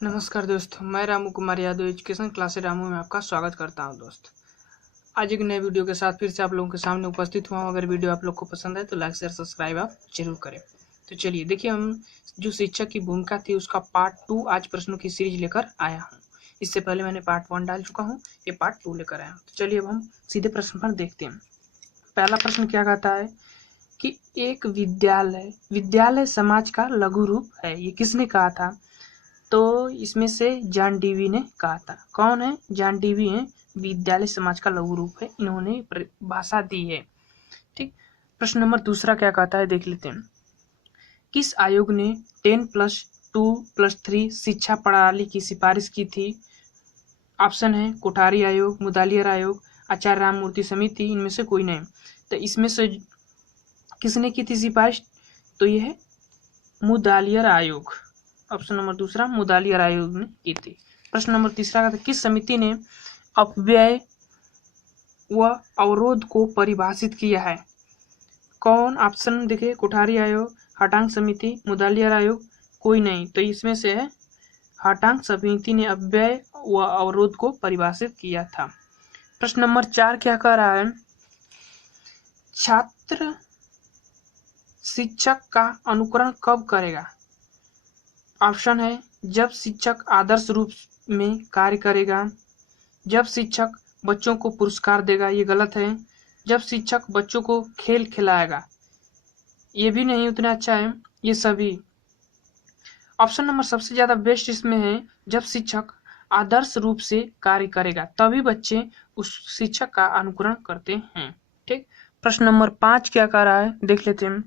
नमस्कार दोस्तों, मैं रामू कुमार यादव एजुकेशन क्लास रामू में आपका स्वागत करता हूं। दोस्त, आज एक नए वीडियो के साथ फिर से आप लोगों के सामने उपस्थित हुआ हूं। अगर वीडियो आप लोग को पसंद है तो लाइक शेयर सब्सक्राइब आप जरूर करें। तो चलिए देखिए, हम जो शिक्षक की भूमिका थी उसका पार्ट 2 आज प्रश्नों की सीरीज लेकर आया हूँ। इससे पहले मैंने पार्ट 1 डाल चुका हूँ, ये पार्ट 2 लेकर आया हूँ। तो चलिए अब हम सीधे प्रश्न पर देखते हैं। पहला प्रश्न क्या कहता है कि एक विद्यालय समाज का लघु रूप है। ये किसने कहा था? तो इसमें से जॉन डीवी ने कहा था। कौन है? जॉन डीवी हैं। विद्यालय समाज का लघु रूप है, इन्होंने परिभाषा दी है। ठीक। प्रश्न नंबर दूसरा क्या कहता है, देख लेते हैं। किस आयोग ने 10+2+3 शिक्षा प्रणाली की सिफारिश की थी? ऑप्शन है कोठारी आयोग, मुदालियर आयोग, आचार्य राममूर्ति समिति, इनमें से कोई नहीं। तो इसमें से किसने की थी सिफारिश? तो यह है मुदालियर आयोग। ऑप्शन नंबर दूसरा मुदालियर आयोग ने की थी। प्रश्न नंबर तीसरा का था, किस समिति ने अपव्यय व अवरोध को परिभाषित किया है? कौन? ऑप्शन देखिए, कोठारी आयोग, हटांग समिति, मुदालियर आयोग, कोई नहीं। तो इसमें से है हटांग समिति ने अपव्यय व अवरोध को परिभाषित किया था। प्रश्न नंबर 4 क्या कह रहा है? छात्र शिक्षक का अनुकरण कब करेगा? ऑप्शन है जब शिक्षक आदर्श रूप में कार्य करेगा, जब शिक्षक बच्चों को पुरस्कार देगा, ये गलत है, जब शिक्षक बच्चों को खेल खिलाएगा, ये भी नहीं उतना अच्छा है, ये सभी। ऑप्शन नंबर सबसे ज्यादा बेस्ट इसमें है, जब शिक्षक आदर्श रूप से कार्य करेगा तभी बच्चे उस शिक्षक का अनुकरण करते हैं। ठीक। प्रश्न नंबर 5 क्या कह रहा है, देख लेते हैं।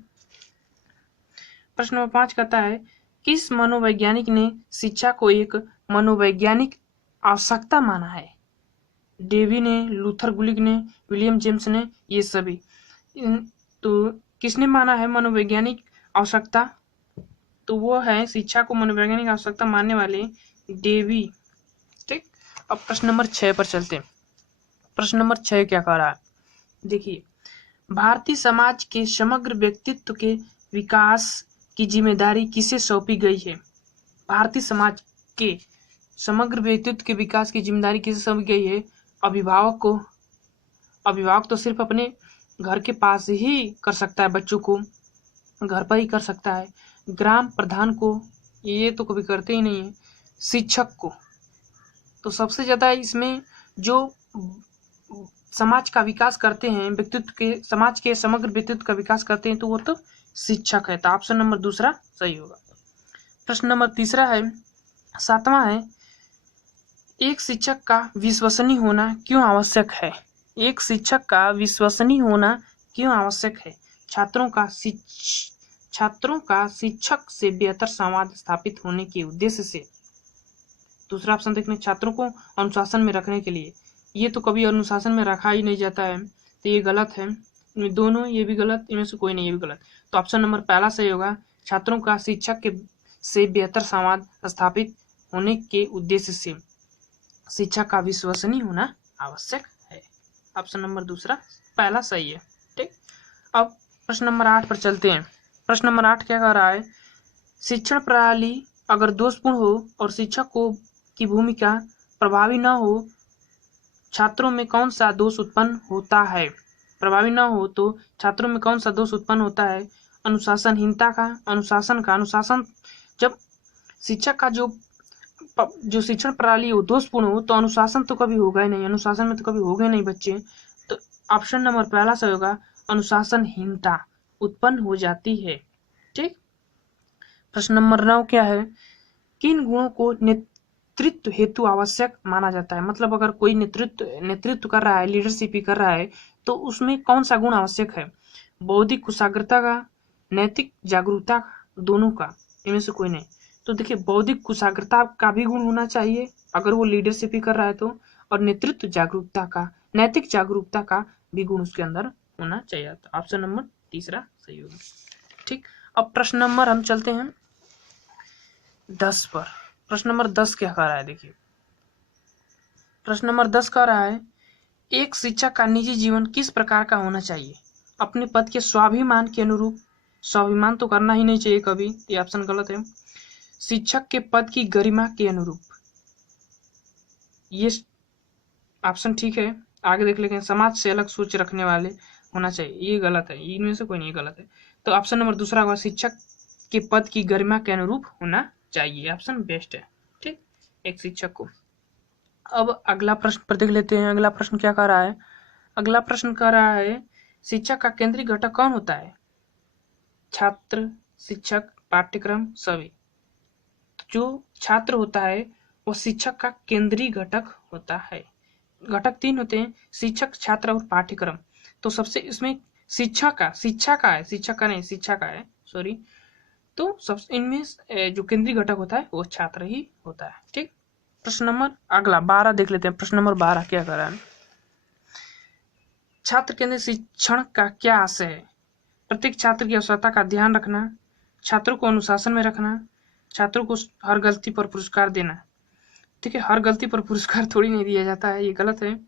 प्रश्न नंबर 5 कहता है, किस मनोवैज्ञानिक ने शिक्षा को एक मनोवैज्ञानिक आवश्यकता माना है? डेवी ने, लूथर गुलिक ने, विलियम जेम्स ने, ये सभी। तो किसने माना है मनोवैज्ञानिक आवश्यकता? तो वो है शिक्षा को मनोवैज्ञानिक आवश्यकता मानने वाले डेवी। ठीक। अब प्रश्न नंबर 6 पर चलते हैं। प्रश्न नंबर 6 क्या कह रहा है, देखिए। भारतीय समाज के समग्र व्यक्तित्व के विकास की जिम्मेदारी किसे सौंपी गई है? भारतीय समाज के समग्र व्यक्तित्व के विकास की जिम्मेदारी किसे सौंपी गई है? अभिभावक को। अभिभावक तो सिर्फ अपने घर के पास ही कर सकता है, बच्चों को घर पर ही कर सकता है। ग्राम प्रधान को, ये तो कभी करते ही नहीं है। शिक्षक को। तो सबसे ज्यादा इसमें जो समाज का विकास करते हैं, व्यक्तित्व के, समाज के समग्र व्यक्तित्व का विकास करते हैं, तो वो तो शिक्षक है। तो ऑप्शन नंबर दूसरा सही होगा। प्रश्न नंबर तीसरा है, 7वां है, एक शिक्षक का विश्वसनीय होना क्यों आवश्यक है? एक शिक्षक का विश्वसनीय होना क्यों आवश्यक है? छात्रों का शिक्षक से बेहतर संवाद स्थापित होने के उद्देश्य से। दूसरा ऑप्शन देखने, छात्रों को अनुशासन में रखने के लिए। ये तो कभी अनुशासन में रखा ही नहीं जाता है, तो ये गलत है। दोनों ये भी गलत, इनमें से कोई नहीं, ये भी गलत। तो ऑप्शन नंबर पहला सही होगा, छात्रों का शिक्षक के से बेहतर संवाद स्थापित होने के उद्देश्य से शिक्षक का विश्वसनीय होना आवश्यक है। ऑप्शन नंबर दूसरा पहला सही है। ठीक। अब प्रश्न नंबर 8 पर चलते हैं। प्रश्न नंबर 8 क्या कह रहा है, शिक्षण प्रणाली अगर दोषपूर्ण हो और शिक्षक को की भूमिका प्रभावी न हो, छात्रों में कौन सा दोष उत्पन्न होता है? प्रभावी न हो तो छात्रों में कौन सा दोष उत्पन्न होता है? अनुशासनहीनता का, अनुशासन। जब शिक्षक का जो शिक्षण प्रणाली हो दोषपूर्ण हो तो अनुशासन तो कभी होगा ही नहीं, अनुशासन में तो कभी होगा नहीं बच्चे। तो ऑप्शन नंबर पहला सही होगा, अनुशासनहीनता उत्पन्न हो जाती है। ठीक। प्रश्न नंबर 9 क्या है, किन गुणों को नेतृत्व हेतु आवश्यक माना जाता है? मतलब अगर कोई नेतृत्व कर रहा है, लीडरशिप ही कर रहा है, तो उसमें कौन सा गुण आवश्यक है? बौद्धिक कुशाग्रता का, नैतिक जागरूकता का, दोनों का, इनमें से कोई नहीं। तो देखिए, बौद्धिक कुशाग्रता का भी गुण होना चाहिए अगर वो लीडरशिप ही कर रहा है तो, और नेतृत्व जागरूकता का, नैतिक जागरूकता का भी गुण उसके अंदर होना चाहिए। तो ऑप्शन नंबर तीसरा सही होगा। ठीक। अब प्रश्न नंबर हम चलते हैं 10 पर। प्रश्न नंबर 10 क्या कह रहा है, देखिए। प्रश्न नंबर 10 कह रहा है, एक शिक्षक का निजी जीवन किस प्रकार का होना चाहिए? अपने पद के स्वाभिमान के अनुरूप। स्वाभिमान तो करना ही नहीं चाहिए कभी, ये ऑप्शन गलत है। शिक्षक के पद की गरिमा के अनुरूप। ये ऑप्शन ठीक है, आगे देख लेंगे। समाज से अलग सोच रखने वाले होना चाहिए, ये गलत है, इनमें से कोई नहीं गलत है। तो ऑप्शन नंबर दूसरा होगा शिक्षक के पद की गरिमा के अनुरूप होना चाहिए, ऑप्शन बेस्ट है। ठीक, एक शिक्षक को। अब अगला प्रश्न पर देख लेते हैं। अगला प्रश्न क्या कह रहा है? अगला प्रश्न कह रहा है शिक्षक का केंद्रीय घटक कौन होता है? छात्र, शिक्षक, पाठ्यक्रम, सभी। जो छात्र होता है वो शिक्षक का केंद्रीय घटक होता है। घटक 3 होते हैं, शिक्षक, छात्र और पाठ्यक्रम। तो सबसे इसमें शिक्षा का है, शिक्षक का नहीं, शिक्षा का है, सॉरी। तो सब इनमें जो केंद्रीय घटक होता है वो छात्र ही होता है। ठीक, प्रश्न नंबर अगला 12 देख लेते हैं। प्रश्न नंबर 12 क्या कर रहा है? छात्र केंद्रित शिक्षण का क्या आशय है? प्रत्येक छात्र की आवश्यकता का ध्यान रखना, छात्रों को अनुशासन में रखना, छात्रों को हर गलती पर पुरस्कार देना। ठीक है, हर गलती पर पुरस्कार थोड़ी नहीं दिया जाता है, ये गलत है।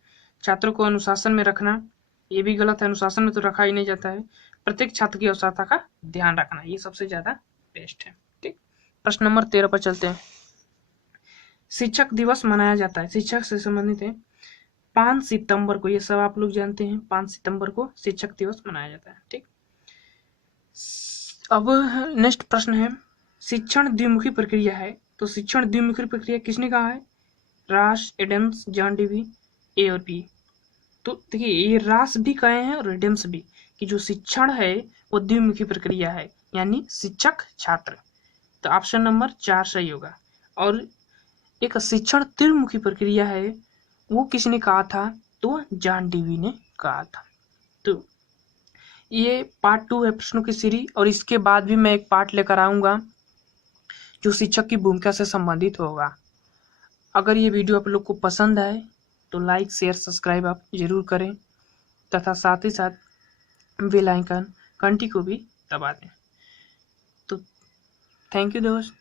छात्रों को अनुशासन में रखना, ये भी गलत है, अनुशासन में तो रखा ही नहीं जाता है। प्रत्येक छात्र की आवश्यकता का ध्यान रखना, ये सबसे ज्यादा बेस्ट है। ठीक, प्रश्न नंबर 13 पर चलते हैं। शिक्षक दिवस मनाया जाता है, शिक्षक से संबंधित है, 5 सितंबर को, ये सब आप लोग जानते हैं, 5 सितंबर को शिक्षक दिवस मनाया जाता है। ठीक, अब नेक्स्ट प्रश्न है, शिक्षण द्विमुखी प्रक्रिया है। तो शिक्षण द्विमुखी प्रक्रिया किसने कहा है? रास, एडम्स, जॉन डीवी, ए और बी। तो देखिए, ये रास भी कहे हैं और एडम्स भी, कि जो शिक्षण है वो द्विमुखी प्रक्रिया है, यानी शिक्षक छात्र। तो ऑप्शन नंबर 4 सही होगा। और एक शिक्षण त्रिमुखी प्रक्रिया है, वो किसने कहा था? तो जॉन डीवी ने कहा था। तो ये पार्ट 2 है प्रश्नों की सीरीज, और इसके बाद भी मैं एक पार्ट लेकर आऊंगा जो शिक्षक की भूमिका से संबंधित होगा। अगर ये वीडियो आप लोग को पसंद आए तो लाइक, शेयर, सब्सक्राइब आप जरूर करें, तथा साथ ही साथ बेल आइकन घंटी को भी दबा दें। तो थैंक यू दोस्त।